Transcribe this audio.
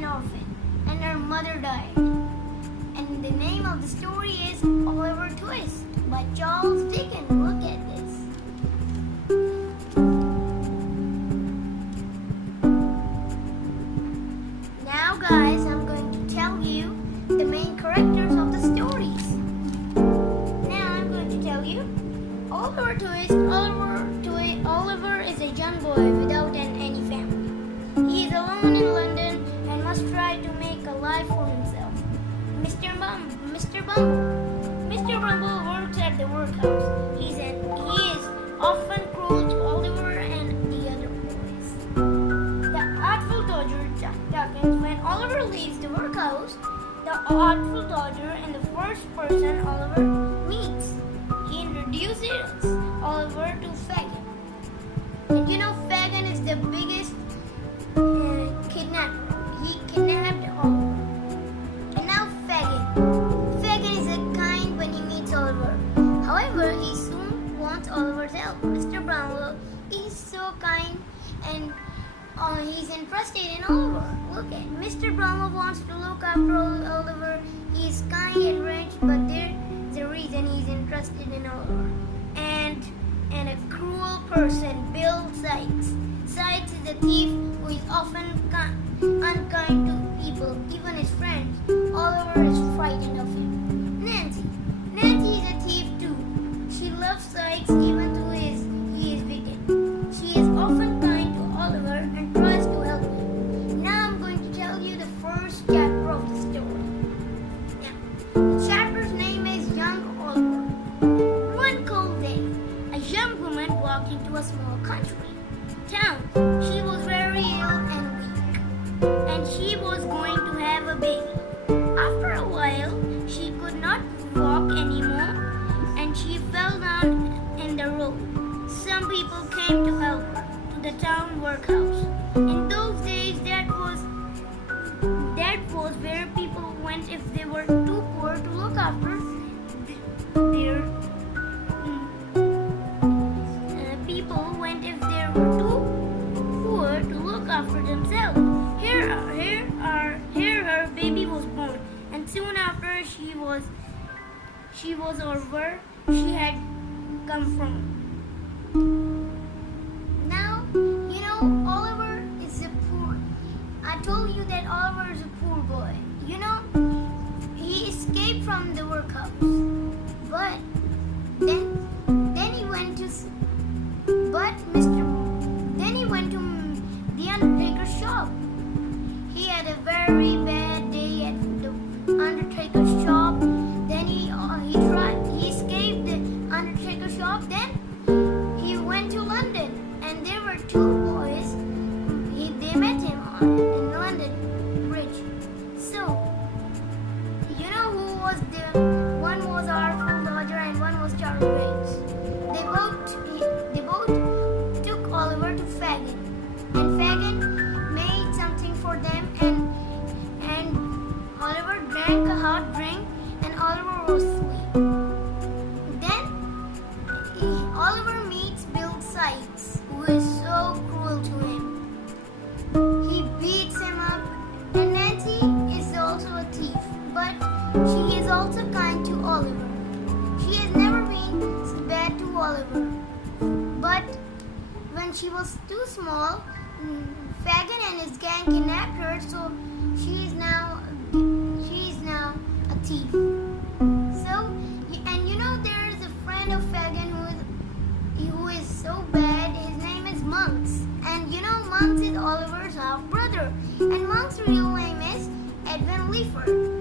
an orphan, and her mother died. And the name of the story is Oliver Twist by Charles Dickens. Look at this. Now, guys, I'm going to tell you the main characters of the stories. Now, I'm going to tell you Oliver Twist. Oliver is a young boy without any family. He is alone in London and must try to make a life for himself. Mr. Bumble works at the workhouse. He is often cruel to Oliver and the other boys. The Artful Dodger Duckins. When Oliver leaves the workhouse, the Artful Dodger and the first person Oliver meets. He introduces Oliver to Fagin. And you know Fagin is the biggest kidnapper. He kidnapped Oliver. And now Fagin is a kind when he meets Oliver. However, he soon wants Oliver's help. Mr. Brownlow is so kind and he's interested in Oliver. Look at Mr. Brownlow wants to look after Oliver. He's kind and rich, but there's a reason he's interested in Oliver. And a cruel person, Bill Sikes. Sikes is a thief who is often unkind to people, even his friends. Oliver is frightened of him. Nancy is a thief too. She loves Sikes even though he is wicked. She is often kind to Oliver and tries to help him. Now I'm going to tell you the first chapter of the story. Now, the chapter's name is Young Oliver. One cold day, a young woman walked into a small country town. She was very ill and weak, and she was going to have a baby. After a while, she could not walk anymore, and she fell down in the road. Some people came to help her to the town workhouse. In those days, that was where people went if they were too poor to look after their people went if they were too poor to look after themselves. Here her baby was born, and soon after she was over she had come from. Now, you know, Oliver is a poor. I told you that Oliver is a poor boy. You know, he escaped from the workhouse, but then he went to. Then he went to the undertaker's shop. He had a very bad day at the undertaker's shop. Then he escaped the undertaker's shop. Then he went to London, and there were two boys. They met him in London Bridge. So you know who was the one was Artful Dodger and one was Charles Bates. They both took Oliver to Fagin, and Fagin made something for them, and Oliver drank a hot drink, and Oliver was asleep. Then Oliver meets Bill Sikes, who is so cruel to him. He beats him up, and Nancy is also a thief, but she is also kind to Oliver. She has never been bad to Oliver. But when she was too small, Fagin and his gang kidnapped her, so she is now a thief. So, and you know there is a friend of Fagin who is so bad. His name is Monks, and you know Monks is Oliver's half brother, and Monks' real name is Edwin Leeford.